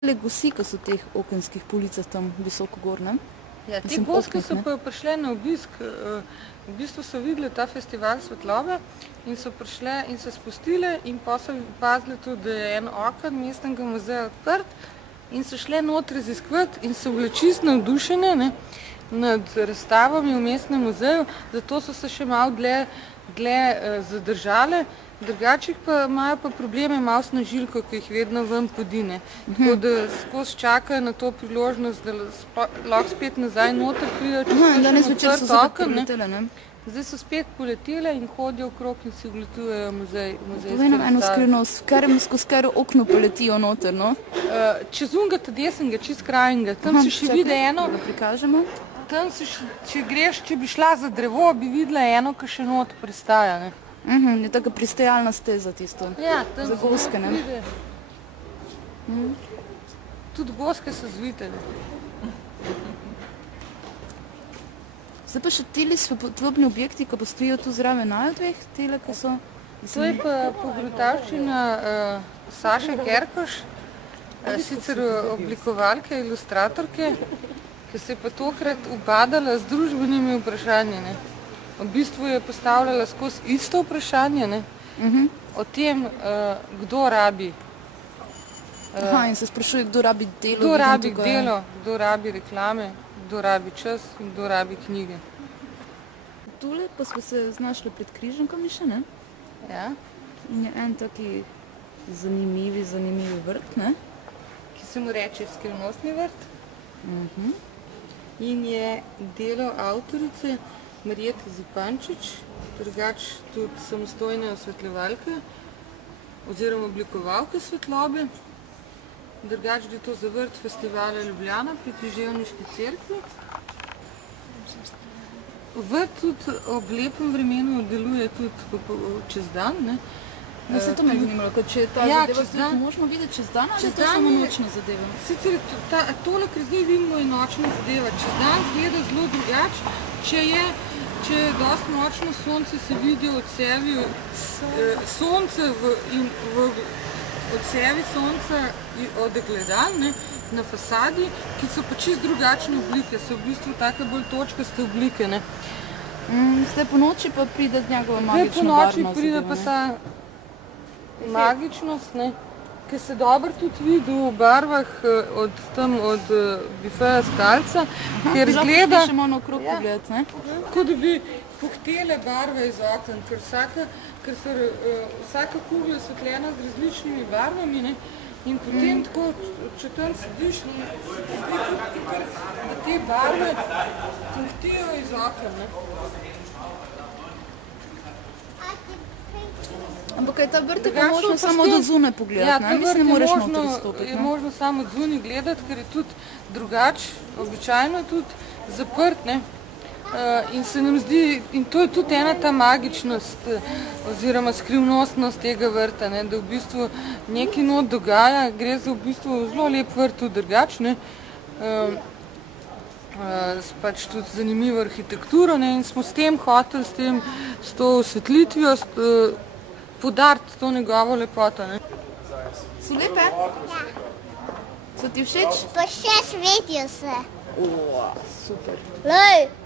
Gosi, ko so v teh okenskih policah tam visoko gor, ne? Ja, te goske so pa prišle na obisk, v bistvu so videli ta festival svetlobe in so prišle in se spustile in pa so opazili tudi, da je en oken mestnega muzeja odprt in so šle noter raziskovati in so bile čisto navdušene, ne, nad razstavami v mestnem muzeju, zato so se še malo dlje zadržale. Drugačih pa imajo pa probleme malo snažilko, ki jih vedno ven podine. Tako da skozi čakajo na to priložnost, da lahko spet nazaj noter pridejo, če so danes večer so spet poletele, ne? Zdaj so spet poletele in hodijo okrog in si ogledujejo muzejske Povej nam eno skrivnost, skozi katero okno poletijo noter, no? Čez unga ta desnega, čez krajnega. Tam se še vidi eno. Da prikažemo. Tam se če bi šla za drevo, bi videla eno, ki še noter pristaja, ne. Je taka pristajalna steza tisto. Ja, tam za goske, ne? Tudi goske so zvite, ne. Zdaj pa še teli svetlobni objekti, ki postojijo tu zraven naju dveh, tele, ki so... To je pa pogruntavščina Saše Kerkoš, sicer oblikovalke, ilustratorke, ki se je pa tokrat ubadala z družbenimi vprašanji, ne. V bistvu je postavljala skozi isto vprašanje, ne, o tem, kdo rabi. In se sprašuje, kdo rabi delo. Kdo rabi delo, kdo rabi reklame, kdo rabi čas in kdo rabi knjige. Tule pa smo se znašli pred križankami še, ne? Ja. In je en taki zanimivi vrt, ne? Ki se mu reče skrivnostni vrt. In je delo avtorice Marjete Zupančič, drugač tudi samostojne osvetljevalke oziroma oblikovalke svetlobe. Drugač je to za vrt festivala Ljubljana pri Križevniški cerkvi. Vrt tudi ob lepem vremenu deluje tudi čez dan, ne. Se to me zanimalo, kot če je ta zadeva tudi možno videti čez dan, ali je to samo nočna zadeva? Sicer tole, kar zdaj vidimo, je nočna zadeva. Čez dan zgleda zelo drugač. Če je dosti močno sonce, se vidijo odsevi sonce in v odsevi sonca od ogledal, ne, na fasadi, ki so pa čisto drugačne oblike, so v bistvu take bolj točkaste oblike, ne. Zdaj po noči pa pride njegova magična barvna zadeva, ne. Po noči pride pa ta magičnost, ne, ki se dobro tudi vidi v barvah od bifeja Skalca, ker izgleda, še malo okrog pogled, ne? kot da bi puhtele barve iz oken, ker vsaka kugla je osvetljena z različnimi barvami, ne, in potem tako, če tam sediš, se ti zdi tudi, da te barve puhtijo iz oken, ne. Ampak je ta vrt pa možno samo od zunaj pogledati, ne? Mislim, ne moreš noter izstopiti, ne? Je možno samo od zunaj gledati, ker je tudi drugač, običajno tudi zaprt, ne. In se nam zdi, in to je tudi ena ta magičnost oziroma skrivnostnost tega vrta, ne, da v bistvu nekaj not dogaja, gre za v bistvu zelo lep vrt tudi drugač, ne. Pač tudi zanimivo arhitekturo, ne, in smo s tem hoteli, s to osvetlitvijo poudariti to njegovo lepoto, ne. So lepe? Ja. So ti všeč? Pa še svetijo se. Super. Lej!